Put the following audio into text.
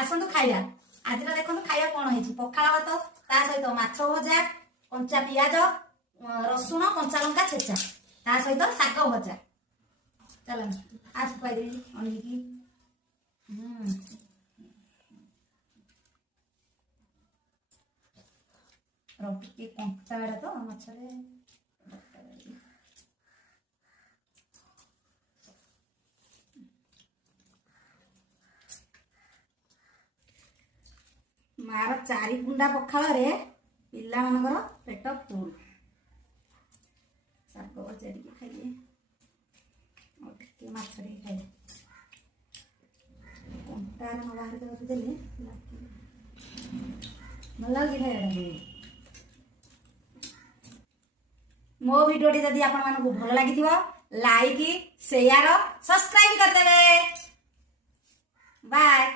आसतु खाइबा आज देखो खाइबा कौन है पखाड़ भात ता सहित माछ भजा कंचा पियाज रसुण कंचा लंका छेचा ता सहित शाग भजा चल आज खुआदेवी अनिकी रे कंटा तो मछरे मार चारि कुंडा पखाल पिला मानकर पेट फुल शाग भजा टे खाइए माछ टे खाइए कंटार न बाहर देले भल लगे खाइबा मो वीडियो जदि आपण मानकु भल लागि लाइक शेयर सब्सक्राइब कर देबे बाय।